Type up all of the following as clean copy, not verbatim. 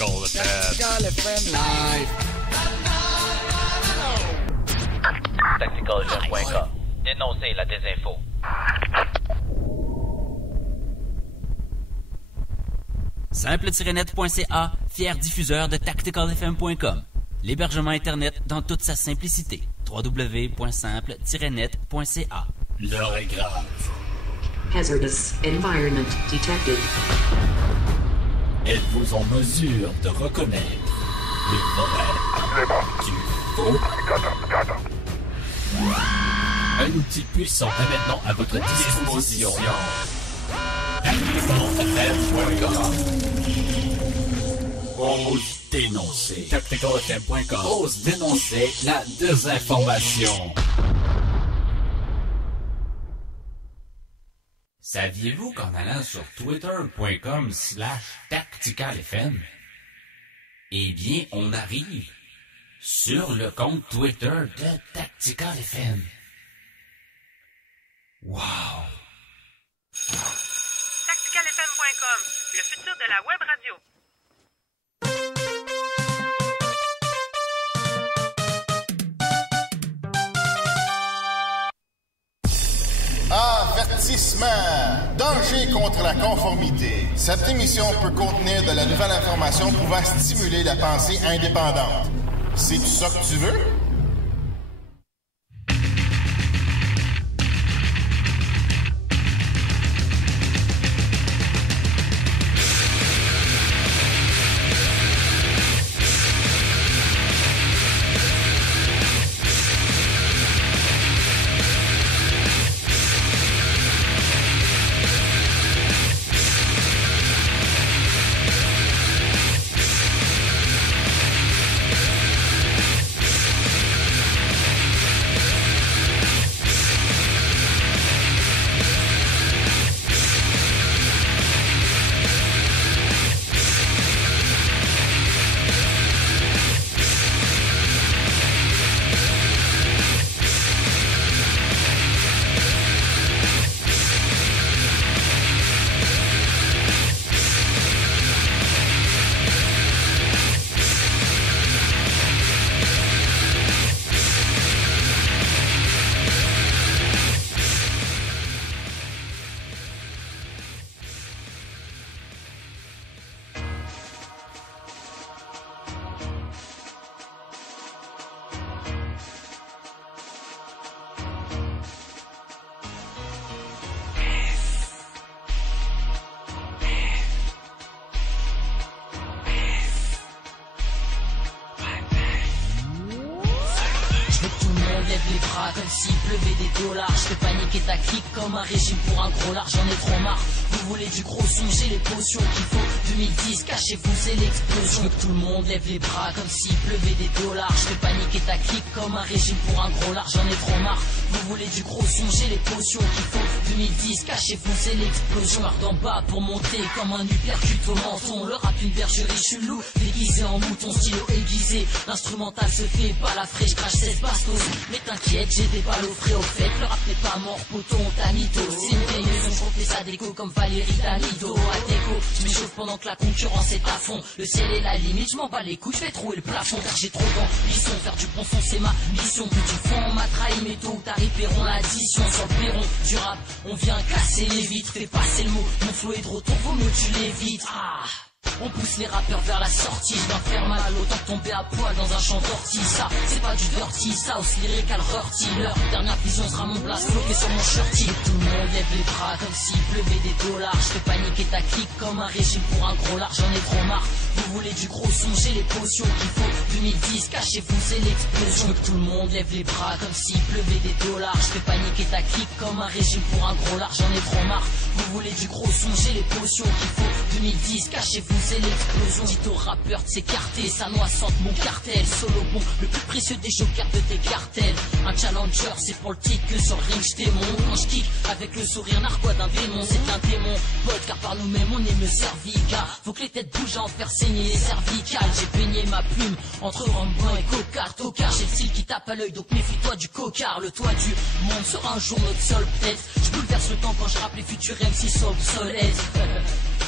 Tactical FM. Tactical FM Live. TacticalFM.com. Dénoncez la désinfo. Simple-net.ca, fier diffuseur de TacticalFM.com. L'hébergement Internet dans toute sa simplicité. www.simple-net.ca. L'heure est grave. Hazardous environment detected. Êtes-vous en mesure de reconnaître le vrai du faux? Un outil puissant est maintenant à votre disposition. TacticalFM.com. Ose dénoncer. TacticalFM.com. Ose dénoncer la désinformation. Saviez-vous qu'en allant sur twitter.com/tacticalfm, eh bien, on arrive sur le compte Twitter de TacticalFM. Wow! TacticalFM.com, le futur de la web radio. Avertissement! Danger contre la conformité. Cette émission peut contenir de la nouvelle information pouvant stimuler la pensée indépendante. C'est ça que tu veux? Un régime pour un gros large, j'en ai trop marre. Vous voulez du gros son, j'ai les potions qu'il faut. 2010, cachez-vous, c'est l'explosion. Je veux que tout le monde lève les bras comme s'il pleuvait des dollars. Je fais paniquer ta clique comme un régime pour un gros large, j'en ai trop marre. Vous voulez du gros son, j'ai les potions qu'il faut. 2010, cachez-vous, c'est l'explosion. Marre d'en bas pour monter comme un uppercut au menton. Le rap une bergerie, je suis loup, déguisé en mouton, stylo aiguisé. L'instrumental se fait pas la fraîche, crache 16 bastos. Mais t'inquiète, j'ai des balles au frais au fait. Le rap n'est pas mort, poton, t'as mytho. C'est une vieille maison, je refais sa déco comme Valérie Damido. À déco, je m'échauffe pendant que la concurrence est à fond. Le ciel est la limite, je m'en bats les couilles, je vais trouver le plafond. Car j'ai trop d'ambition, faire du bon son c'est ma mission. Plus du fond, on m'a trahi, mais tôt ou tard ils paieront l'addition. Sur le perron du rap, on vient casser les vitres. Fais passer le mot, mon flow est de retour, vaut mieux tu l'évites. On pousse les rappeurs vers la sortie, je dois faire mal, autant tomber à poil dans un champ d'ortie. Ça, c'est pas du dirty, ça aussi lyrical rorty. Leur dernière vision sera mon blast bloqué sur mon shirty. Tout le monde lève les bras comme s'il pleuvait des dollars. Je fais paniquer ta clique comme un régime pour un gros large, j'en ai trop marre. Vous voulez du gros son, j'ai les potions qu'il faut. 2010, cachez-vous, c'est l'explosion. Je veux que tout le monde lève les bras comme s'il pleuvait des dollars. Je fais paniquer ta clique comme un régime pour un gros large, j'en ai trop marre. Vous voulez du gros son, j'ai les potions qu'il faut. 2010, cachez-vous, c'est l'explosion. Dites aux rappeurs de s'écarter, ça noie sente mon cartel. Solo bon, le plus précieux des jokers de tes cartels. Un challenger, c'est pour le titre que sur le ring je t'aimons. Quand je kick avec le sourire narquois d'un démon, c'est un démon. Pote, car par nous-mêmes on est mieux servi. Car faut que les têtes bougent à en faire saigner les cervicales. J'ai peigné ma plume entre rhum brun et cocard. Tocard, j'ai le style qui tape à l'œil, donc méfie-toi du cocard. Le toit du monde sera un jour notre sol peut-être. Je bouleverse le temps quand je rappe les futurs MC sont obsolètes.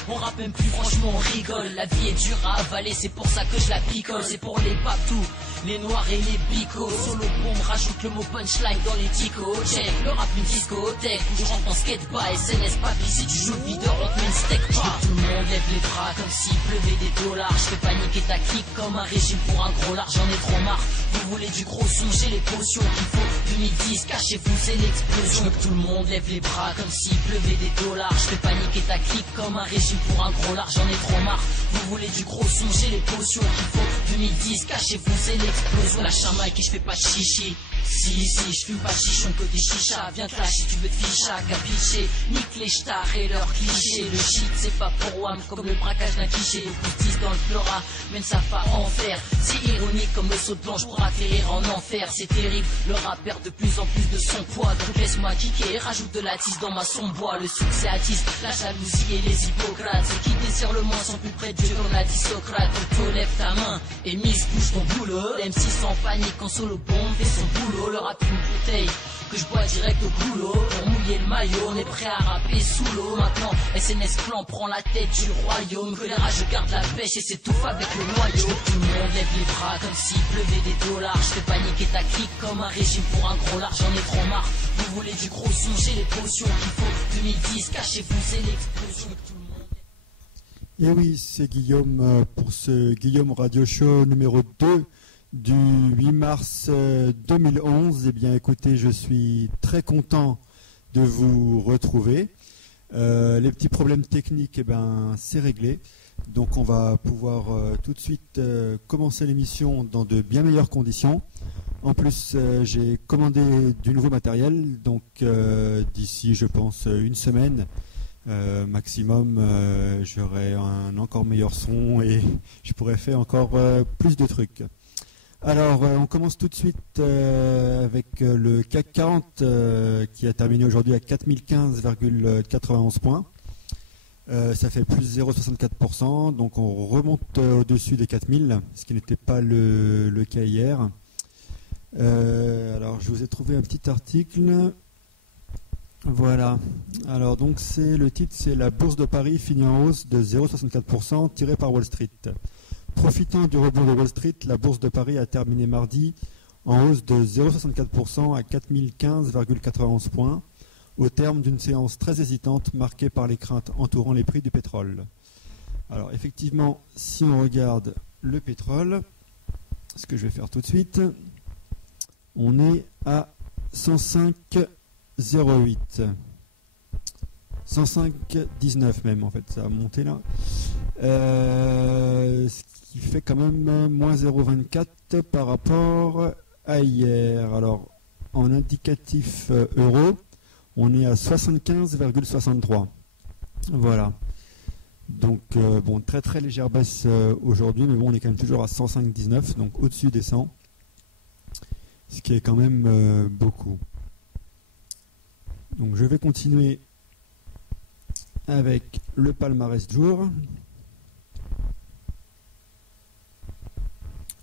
On rappe même plus, franchement on rigole. La vie est dure à avaler, c'est pour ça que je la picole. C'est pour les paptous, les noirs et les bicots. Solo bombe, rajoute le mot punchline dans les ticos. Check, le rap une discothèque où je rentre en skate pas, SNS pas, puis si tu joues le videur on te met une steak pas. Tout le monde lève les bras comme s'il pleuvait des dollars. Je fais paniquer ta clique comme un régime pour un gros lard, j'en ai trop marre. Vous voulez du gros son, j'ai les potions qu'il faut. 2010, cachez-vous, c'est l'explosion. Je veux que tout le monde lève les bras comme s'il pleuvait des dollars. Je fais paniquer ta clique comme un régime pour un gros lard, j'en ai trop marre. Vous voulez du gros son, j'ai les potions qu'il faut. 2010, cachez-vous, c'est l'explosion. Lâche un mic et je fais pas de chichi. Si, je fume pas chichon que des chichas. Viens te lâcher, tu veux te ficha, capiché. Nique les stars et leurs clichés. Le shit c'est pas pour WAM comme le braquage d'un cliché. Beaucoup disent dans le flora, mène sa part en fer. C'est ironique comme le saut de blanche pour atterrir en enfer. C'est terrible, le rap perd de plus en plus de son poids. Donc laisse-moi kicker, rajoute de la tisse dans ma sombois. Le succès attise la jalousie et les Hippocrates. Ceux qui désirent le moins sont plus près de Dieu comme l'a dit Socrate. Donc toi lève ta main et mise bouge ton boulot. MC sans panique quand solo bombe fait son boulot. Le rap une bouteille que je bois direct au boulot. Pour mouiller le maillot, on est prêt à rapper sous l'eau. Maintenant, SNS Clan prend la tête du royaume. Que les rageux gardent la pêche et s'étouffent avec le noyau. Je veux que tout le monde lève les bras comme s'il pleuvait des dollars. Je fais paniquer ta clique comme un régime pour un gros lard, j'en ai trop marre. Vous voulez du gros son, j'ai les potions qu'il faut. 2010, cachez-vous, c'est l'explosion. Tout le monde... Et oui, c'est Guillaume pour ce Guillaume Radio Show numéro 2 du 8 mars 2011. Eh bien écoutez, je suis très content de vous retrouver. Les petits problèmes techniques, eh ben, c'est réglé. Donc on va pouvoir tout de suite commencer l'émission dans de bien meilleures conditions. En plus, j'ai commandé du nouveau matériel. Donc d'ici, je pense, une semaine maximum, j'aurai un encore meilleur son et je pourrai faire encore plus de trucs. Alors, on commence tout de suite avec le CAC 40 qui a terminé aujourd'hui à 4015,91 points. Ça fait plus 0,64%, donc on remonte au-dessus des 4000, ce qui n'était pas le cas hier. Alors, je vous ai trouvé un petit article. Voilà. Alors, donc, le titre, c'est la Bourse de Paris finit en hausse de 0,64%, tirée par Wall Street. Profitant du rebond de Wall Street, la Bourse de Paris a terminé mardi en hausse de 0,64% à 4015,91 points, au terme d'une séance très hésitante marquée par les craintes entourant les prix du pétrole. Alors effectivement, si on regarde le pétrole, ce que je vais faire tout de suite, on est à 105,08. 105,19 même en fait, ça a monté là. Ce qui fait quand même moins 0,24 par rapport à hier. Alors en indicatif euro, on est à 75,63. Voilà. Donc bon, très très légère baisse aujourd'hui, mais bon, on est quand même toujours à 105,19, donc au-dessus des 100, ce qui est quand même beaucoup. Donc je vais continuer avec le palmarès du jour.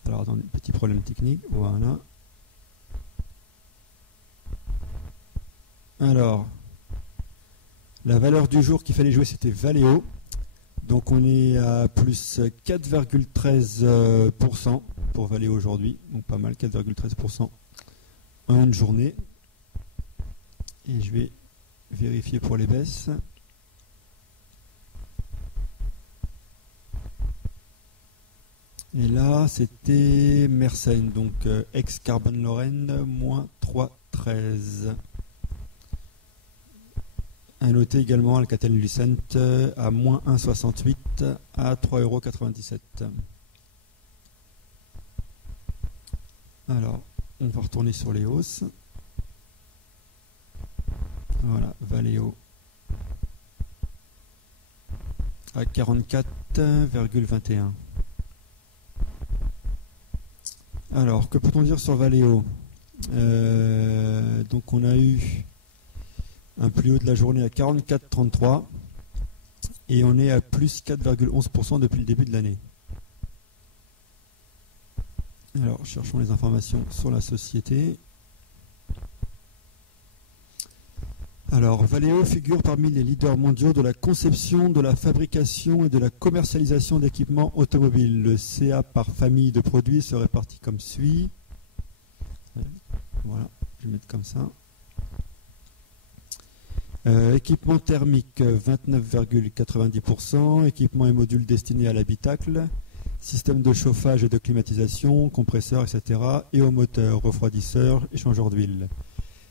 Alors attendez, petit problème technique, voilà. Alors, la valeur du jour qu'il fallait jouer, c'était Valeo. Donc on est à plus 4,13% pour Valeo aujourd'hui. Donc pas mal, 4,13% en une journée. Et je vais vérifier pour les baisses. Et là, c'était Mersenne, donc ex-Carbon Lorraine, moins 3,13. À noter également Alcatel-Lucent à moins 1,68 à 3,97 €. Alors, on va retourner sur les hausses. Voilà, Valeo à 44,21. Alors, que peut-on dire sur Valeo? Donc on a eu un plus haut de la journée à 44,33 et on est à plus 4,11% depuis le début de l'année. Alors, cherchons les informations sur la société. Alors, Valeo figure parmi les leaders mondiaux de la conception, de la fabrication et de la commercialisation d'équipements automobiles. Le CA par famille de produits se répartit comme suit. Voilà, je vais mettre comme ça. Équipement thermique, 29,90%. Équipement et modules destinés à l'habitacle. Système de chauffage et de climatisation, compresseurs, etc. Et au moteur, refroidisseur, échangeur d'huile.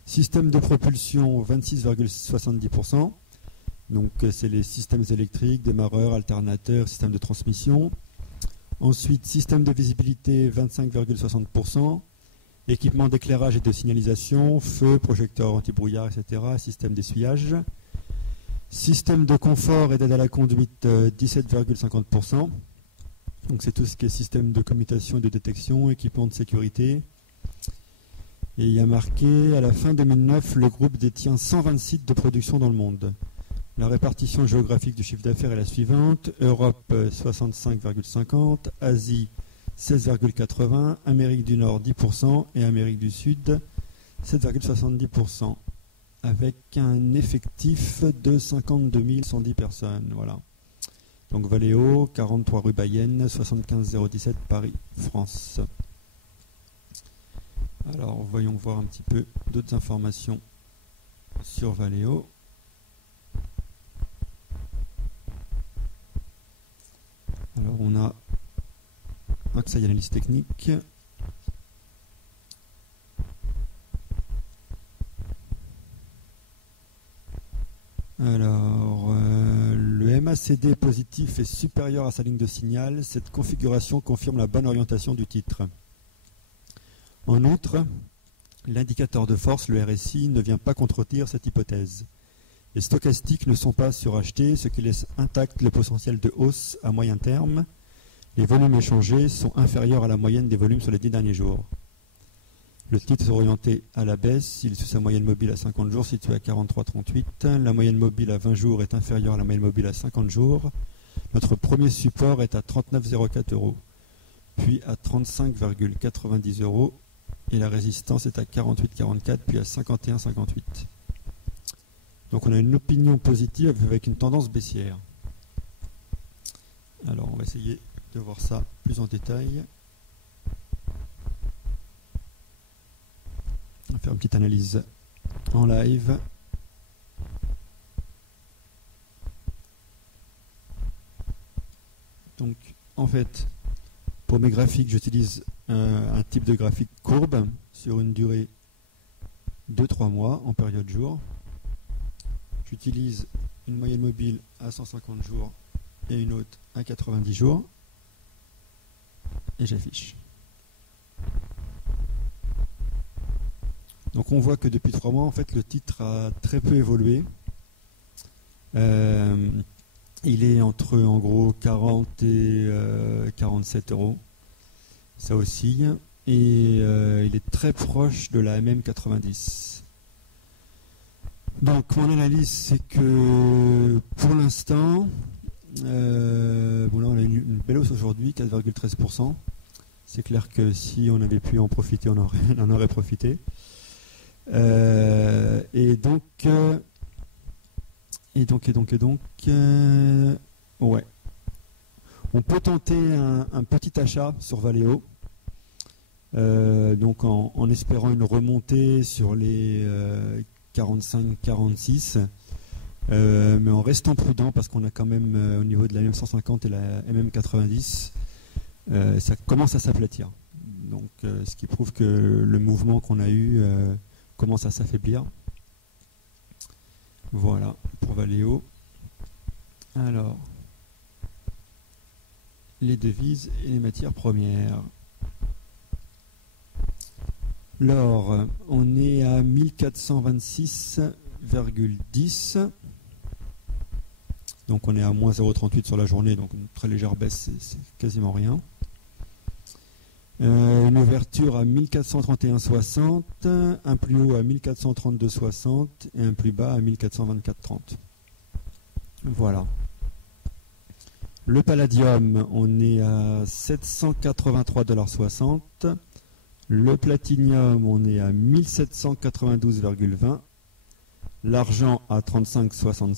Système de propulsion, 26,70%. Donc c'est les systèmes électriques, démarreurs, alternateurs, système de transmission. Ensuite, système de visibilité, 25,60%. Équipement d'éclairage et de signalisation, feu, projecteur anti-brouillard, etc. Système d'essuyage. Système de confort et d'aide à la conduite, 17,50%. Donc c'est tout ce qui est système de commutation et de détection, équipement de sécurité. Et il y a marqué, à la fin 2009, le groupe détient 120 sites de production dans le monde. La répartition géographique du chiffre d'affaires est la suivante. Europe, 65,50%, Asie, 16,80%, Amérique du Nord, 10%, et Amérique du Sud, 7,70%, avec un effectif de 52 110 personnes. Voilà. Donc Valeo, 43 rue Bayenne, 75 017 Paris, France. Alors, voyons voir un petit peu d'autres informations sur Valeo. Alors, on a accès à l'analyse technique. Alors, le MACD positif est supérieur à sa ligne de signal. Cette configuration confirme la bonne orientation du titre. En outre, l'indicateur de force, le RSI, ne vient pas contredire cette hypothèse. Les stochastiques ne sont pas surachetés, ce qui laisse intact le potentiel de hausse à moyen terme. Les volumes échangés sont inférieurs à la moyenne des volumes sur les 10 derniers jours. Le titre est orienté à la baisse, il est sous sa moyenne mobile à 50 jours située à 43,38. La moyenne mobile à 20 jours est inférieure à la moyenne mobile à 50 jours. Notre premier support est à 39,04 €, puis à 35,90 € et la résistance est à 48,44 puis à 51,58. Donc on a une opinion positive avec une tendance baissière. Alors on va essayer de voir ça plus en détail. On va faire une petite analyse en live. Donc en fait, pour mes graphiques, j'utilise un type de graphique courbe sur une durée de 3 mois en période jour. J'utilise une moyenne mobile à 150 jours et une autre à 90 jours. Et j'affiche. Donc on voit que depuis 3 mois, en fait, le titre a très peu évolué. Il est entre en gros 40 et 47 €. Ça oscille. Et il est très proche de la MM90. Donc mon analyse, c'est que pour l'instant, bon là on a une belle hausse aujourd'hui, 4,13%. C'est clair que si on avait pu en profiter, on en aurait profité. Et donc, ouais. On peut tenter un petit achat sur Valeo, donc en espérant une remontée sur les 45-46, mais en restant prudent parce qu'on a quand même au niveau de la MM150 et la MM90, ça commence à s'aplatir. Donc, ce qui prouve que le mouvement qu'on a eu commence à s'affaiblir. Voilà pour Valeo. Alors, les devises et les matières premières. L'or, on est à 1426,10. Donc on est à moins 0,38 sur la journée, donc une très légère baisse, c'est quasiment rien. Une ouverture à 1431,60, un plus haut à 1432,60 et un plus bas à 1424,30. Voilà. Le palladium, on est à 783,60 $. Le platinium, on est à 1792,20. l'argent à 35,65